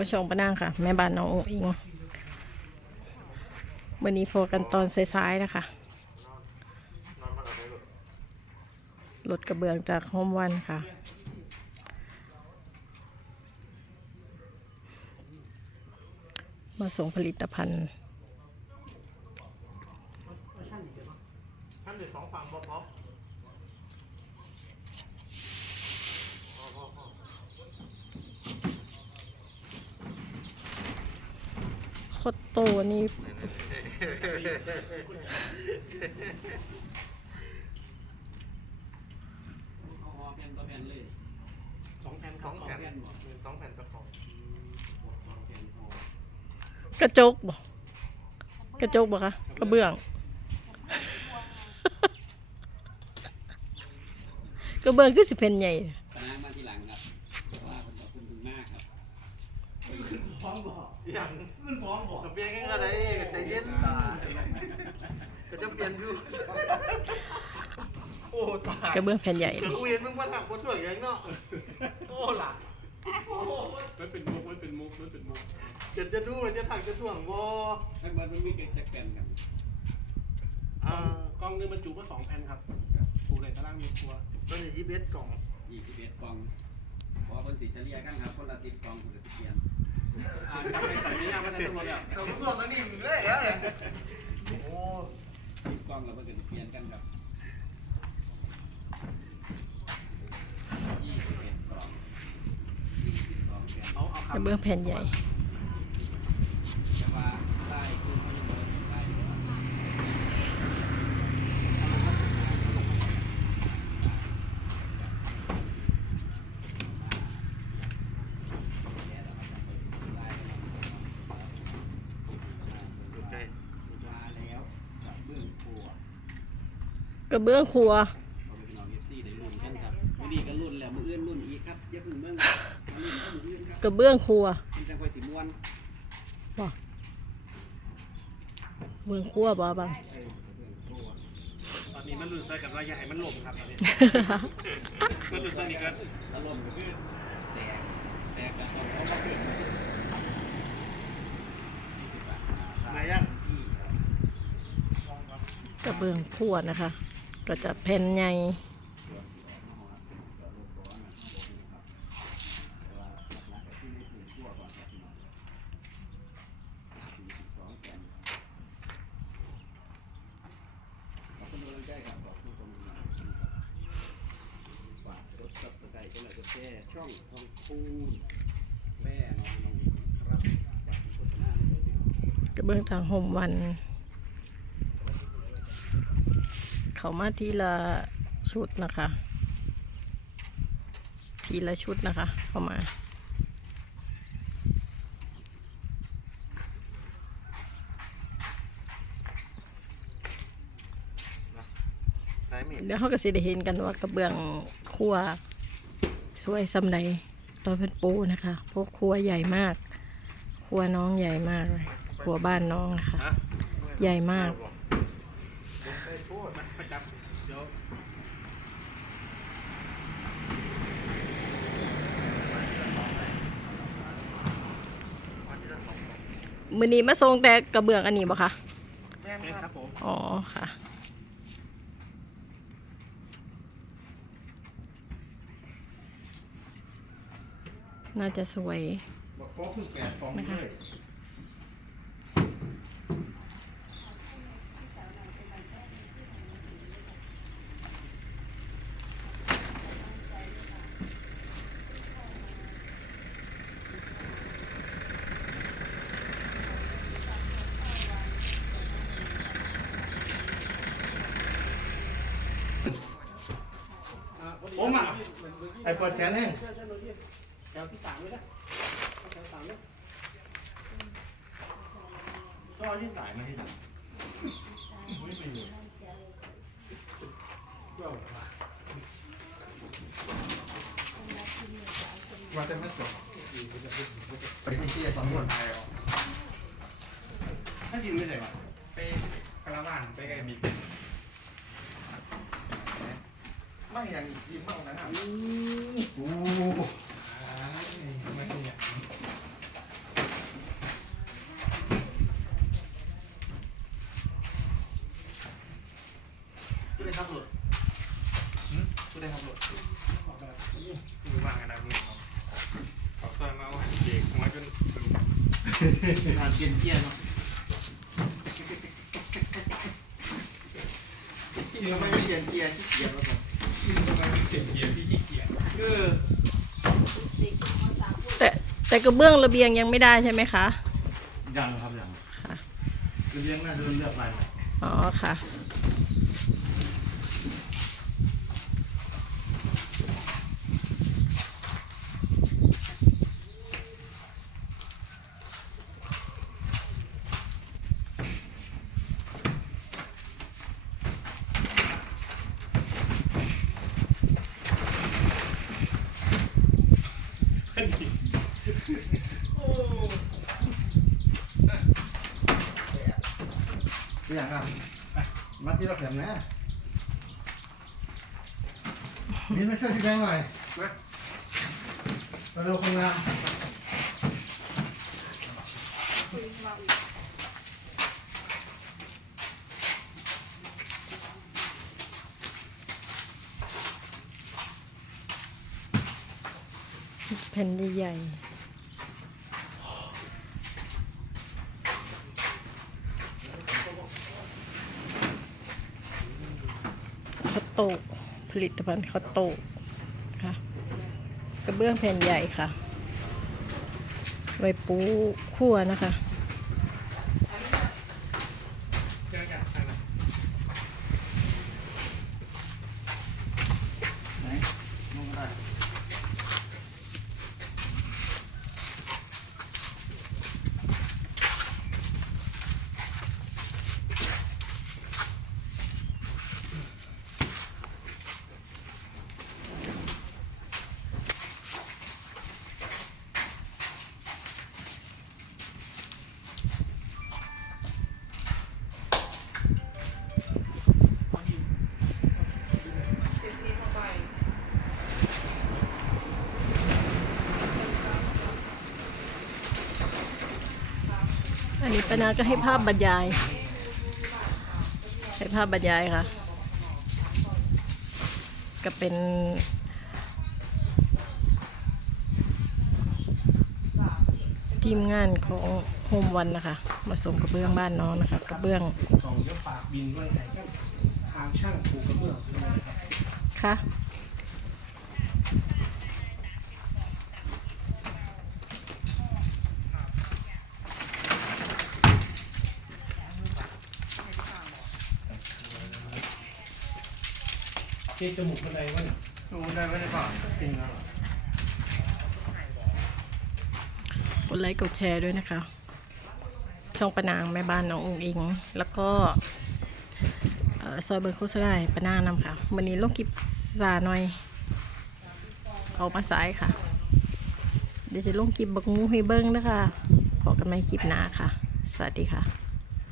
ผู้ชมปะนางค่ะ แม่บ้านน้ององอิงวันนี้โฟกันตอนซ้ายๆนะคะรถกระเบื้องจากโฮมวันค่ะ มาส่งผลิตภัณฑ์ ท่านเดือดสองฝั่งพร้อม โคตรโตนี่เอาออกแผ่นนเลยสองแผ่นสองแผ่นสองแผ่นประกอบกระจกบ่กระจกบ่คะกระเบื้อง กระเบื้องคือสิเป็นใหญ่คณะมาทีหลังครับเพราะว่าคนขอบคุณคุณมากครับสองบ่อย่าง ขึ้นสองบ่เปลี่ยนกันอะไรใจเย็นก็จะเปลี่ยนอยู่โอ้ตายกระเบื้องแผ่นใหญ่เดี๋ยวกูเห็นมึงมาถักคนช่วยยังเนาะโอ้ล่ะโอ้มันเป็นมุกมันเป็นมุกมันเป็นมุกเดี๋ยวจะดูมันจะถักจะถ่วงบ่ทั้งหมดมันมีเกิดจากแผ่นครับอ่ากล้องนึงมันจุก็สองแผ่นครับปูเลยตารางมีตัวตัวนี้ยี่สิบเอ็ดกล่องยี่สิบเอ็ดกล่องเพราะว่าคนสีเฉลี่ยกันครับคนละสิบกล่องคนละสิบเปลี่ยนอ่าน จำในสัญญาว่าในตำรวจแล้วเราถ่วงตัวนี้มึงเลยแล้วเนี่ยโอ้สิบกล่องแล้วมันก็จะเปลี่ยนกันครับยี่สิบเอ็ดกล่องยี่สิบสองแผ่นเอาเอาคกรับระเบื้องแผ่นใหญ่ แต่ว่าไล่คือเขายังไม่ได้ไล่เลย ดูใจ มาแล้วกับเบื้องครัว กระเบื้องครัวเอาไปพี่น้องเอฟซีได้รุ่นกันครับวันนี้ก็รุ่นแล้วมืออื่นรุ่นอีกครับอย่าเพิ่งเบิ่งมารุ่นก็มืออื่นครับกระเบื้องครัวมันจะค่อยสิม่วนเบื้องครัวบ่บัง เออเบื้องครัวตอนนี้มันรุนใส่กันว่าอย่าให้มันหลบครับตอนนี้ มันรุนตอนนี้ก็อารมณ์ก็คือแตกแตกกับของเขามาเกิดไหนยังที่ครับกระเบื้องครัวนะคะ ก็จะแผ่นใหญ่ช่องทองคูณแม่น้องน้องครับกโฆษณาในเรื่องกระเบื้องทางโฮมวัน เขามาทีละชุดนะคะ ทีละชุดนะคะ เข้ามาไหนมีเดี๋ยวเขาก็สิได้เห็นกันว่ากระเบื้องครัวสวยสำใดตอนเป็นปูนะคะ พวกครัวใหญ่มาก ครัวน้องใหญ่มากเลยครัวบ้านน้องนะคะฮะใหญ่มาก ไปโทษ ประจับเดี๋ยว มือนี้มาทรงแต่กระเบื้องอันนี้บ่คะแม่นครับผมอ๋อค่ะ น่าจะสวยบอกโป๊คือแปดฟองเลย ไอ้เปิดแขนแห้งแถวที่สามเลยนะแถวสามเลยก็เอาที่สายมาให้ดูไม่เป็นไรว่าจะไม่สดไปที่ที่สำรวจไทยอะถ้าสินไม่ใส่หรอไปกระบ้านไปไกลบิ๊ มั่งอย่างยิ้มมั่งนะฮะโอ้ไม่เนี่ยช่วยครับหลุดช่วยครับหลุดมือางกันนะมือครับขอบใจมากว่าเด็กมาจนงานเกียนเกียนเนาะที่เราไม่เกียนเกียนที่เกียนแล้วครับ แต่แต่กระเบื้องระเบียงยังไม่ได้ใช่ไหมคะ ยังครับยังค่ะคือเลี้ยงน่าจะเลือกไปอ๋อค่ะ อย่างอะไปมาที่เราเข็มนะนี่มาช่วยพี่แบงค์หน่อยมาเราเร็วคนงานแผ่นใหญ่ๆข้าวโตกผลิตภัณฑ์ข้าวโตกค่ะกระเบื้องแผ่นใหญ่ค่ะไว้ปูคั่วนะคะ เจอกันอะไร ไหนลงก็ได้ อันนี้ปานาก็ให้ภาพบรรยาย ให้ภาพบรรยายค่ะ ก็เป็นทีมงานของโฮมวันนะคะ มาส่งกระเบื้องบ้านน้องนะคะกระเบื้องสองยกปากบินด้วยไงก็ทางช่างผูกกระเบื้องขึ้นมาครับค่ะ เจ๊จมูกบันไดวะเนี่ยดูได้ไหมได้ป่ะจริงแล้วกดไลค์กดแชร์ด้วยนะคะ ช่องปะนางแม่บ้านน้ององอิง แล้วก็เอ่อซอยเบิร์โฆษณาให้ปะนางนำค่ะวันนี้ลงคลิปซาหน่อยออกมาสายค่ะ เดี๋ยวจะลงคลิปบักงูให้เบิ้งนะคะพอกันไหมคลิปหน้าค่ะ สวัสดีค่ะ